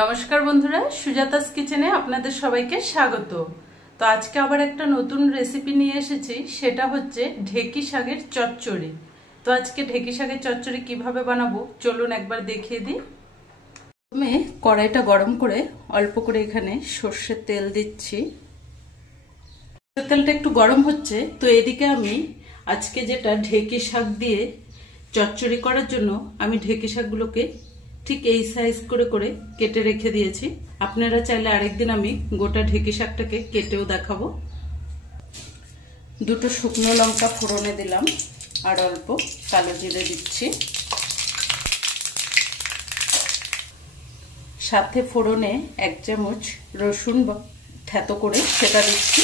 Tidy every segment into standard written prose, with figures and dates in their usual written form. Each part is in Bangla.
নমস্কার বন্ধুরা, সুজাতাস কিচেনে আপনাদের সবাইকে স্বাগত। তো আজকে আবার একটা নতুন রেসিপি নিয়ে এসেছি, সেটা হচ্ছে ঢেঁকি শাকের চচ্চড়ি। তো আজকে ঢেঁকি শাকের চচ্চড়ি কিভাবে বানাবো চলুন একবার দেখিয়ে দিই। প্রথমে কড়াইটা গরম করে অল্প করে এখানে সর্ষের তেল দিচ্ছি। তেলটা একটু গরম হচ্ছে, তো এদিকে আমি আজকে যেটা ঢেঁকি শাক দিয়ে চচ্চড়ি করার জন্য আমি ঢেঁকি শাকগুলোকে ঠিক এই সাইজ করে করে কেটে রেখে দিয়েছি। আপনারা চাইলে আরেকদিন আমি গোটা ঢেঁকি শাকটাকে কেটেও দেখাবো। দুটো শুকনো লঙ্কা ফোড়নে দিলাম আর অল্প কালো জিরে দিচ্ছি। সাথে ফোড়নে 1 চামচ রসুন থেতো করে সেটা দিচ্ছি।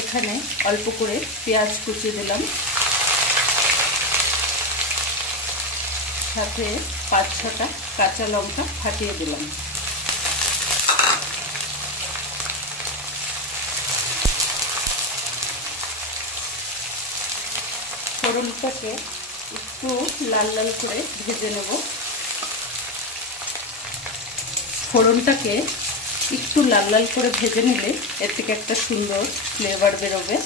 এখানে অল্প করে পেঁয়াজ কুচি দিলাম, সাথে 5-6টা কাঁচা লঙ্কা ফাটিয়ে দিলাম। ফোড়নটাকে একটু লাল লাল করে ভেজে নেব। ফোড়নটাকে একটু লাল লাল করে ভেজে নিলে এর থেকে একটা সুন্দর ফ্লেভার বেরোবে।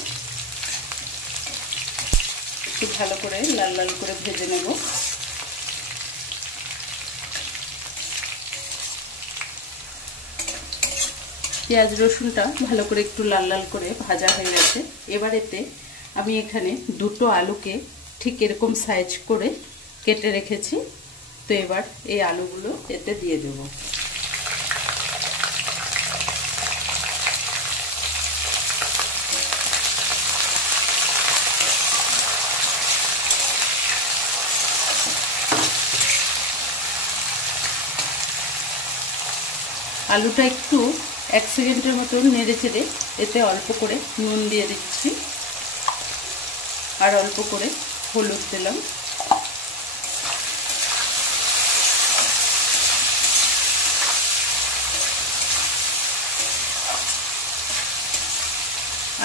একটু ভালো করে লাল লাল করে ভেজে নেব। পেঁয়াজ রসুনটা ভালো করে একটু লাল লাল করে ভাজা হয়ে গেছে। এবার এতে আমি এখানে দুটো আলুকে ঠিক এরকম সাইজ করে কেটে রেখেছি। তো এবার এই আলুগুলো এতে দিয়ে দেব। আলুটা একটু 1 সেকেন্ডের মতো নেড়ে চেড়ে এতে অল্প করে নুন দিয়ে দিচ্ছি আর অল্প করে হলুদ দিলাম।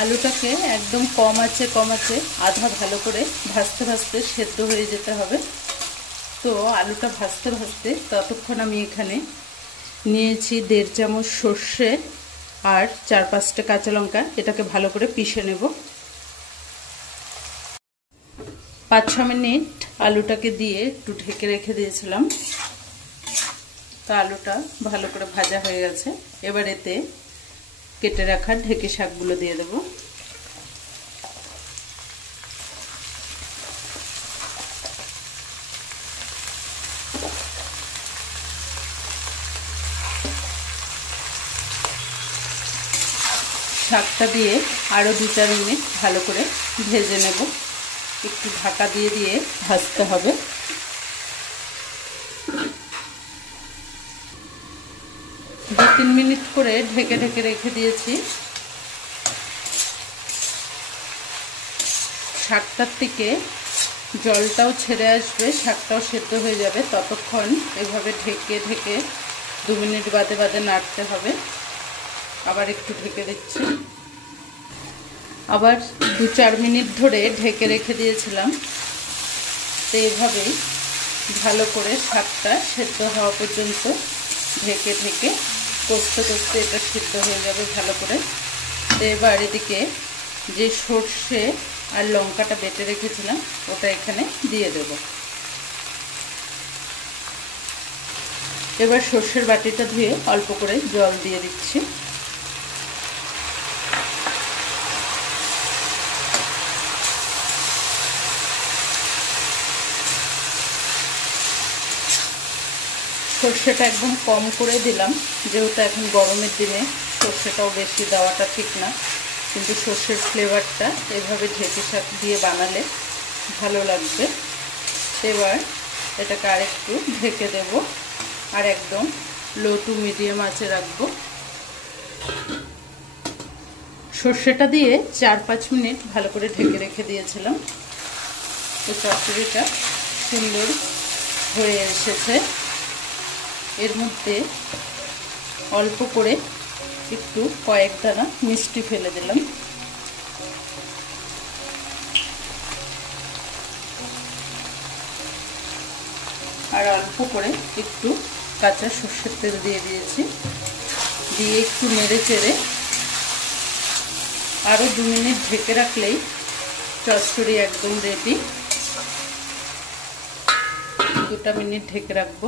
আলুটাকে একদম কম আঁচে আধা ভালো করে ভাজতে ভাজতে সেদ্ধ হয়ে যেতে হবে। তো আলুটা ভাজতে ভাজতে ততক্ষণ আমি এখানে নিয়েছি 1.5 চামচ সর্ষে আর 4-5টা কাঁচা লঙ্কা। এটাকে ভালো করে পিষে নেব। 5-6 মিনিট আলুটাকে দিয়ে একটু ঢেকে রেখে দিয়েছিলাম। তো আলুটা ভালো করে ভাজা হয়ে গেছে। এবার এতে কেটে রাখা ঢেঁকি শাকগুলো দিয়ে দেব। শাকটা দিয়ে আরও 2-4 মিনিট ভালো করে ভেজে নেব। একটু ঢাকা দিয়ে দিয়ে ভাজতে হবে। দু 3 মিনিট করে ঢেকে ঢেকে রেখে দিয়েছি। শাকটার থেকে জলটাও ছেড়ে আসবে, শাকটাও সেদ্ধ হয়ে যাবে। ততক্ষণ এভাবে ঢেকে ঢেকে 2 মিনিট বাদে বাদে নাড়তে হবে। আবার একটু ঢেকে দিচ্ছি। আবার 2-4 মিনিট ধরে ঢেকে রেখে দিয়েছিলাম। তো এইভাবেই ভালো করে শাকটা সেদ্ধ হওয়া পর্যন্ত ঢেকে ঢেকে কষতে কষতে এটা সিদ্ধ হয়ে যাবে ভালো করে। তো এবার এদিকে যে সর্ষে আর লঙ্কাটা বেটে রেখেছিলাম ওটা এখানে দিয়ে দেব। এবার সর্ষের বাটিটা ধুয়ে অল্প করে জল দিয়ে দিচ্ছি। সর্ষেটা একদম কম করে দিলাম, যেহেতু এখন গরমের দিনে সর্ষেটাও বেশি দেওয়াটা ঠিক না, কিন্তু সর্ষের ফ্লেভারটা এভাবে ঢেঁকি শাক দিয়ে বানালে ভালো লাগবে। এবার এটাকে আরেকটু ঢেকে দেব আর একদম লো টু মিডিয়াম আঁচে রাখবো। সর্ষেটা দিয়ে 4-5 মিনিট ভালো করে ঢেকে রেখে দিয়েছিলাম। তো চচ্চড়িটা সুন্দর হয়ে এসেছে। এর মধ্যে অল্প করে একটু কয়েক দানা মিষ্টি ফেলে দিলাম। আর অল্প করে একটু কাঁচা সর্ষের তেল দিয়ে দিয়েছি, দিয়ে একটু নেড়ে চেড়ে আরও 2 মিনিট ঢেকে রাখলেই চচ্চড়ি একদম রেডি। 2 মিনিট ঢেকে রাখবো।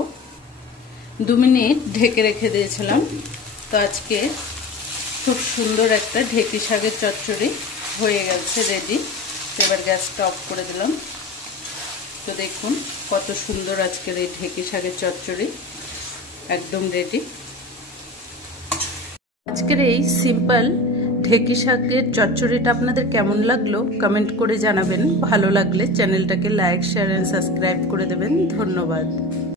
2 মিনিট ঢেকে রেখে দিয়েছিলাম। তো আজকে খুব সুন্দর একটা ঢেকি শাকের চচ্চড়ি হয়ে গেছে, রেডি। এবার গ্যাসটা অফ করে দিলাম। তো দেখুন কত সুন্দর আজকের এই ঢেকি শাকের চচ্চড়ি একদম রেডি। আজকের এই সিম্পল ঢেকি শাকের চচ্চড়িটা আপনাদের কেমন লাগলো কমেন্ট করে জানাবেন। ভালো লাগলে চ্যানেলটাকে লাইক, শেয়ার এন্ড সাবস্ক্রাইব করে দেবেন। ধন্যবাদ।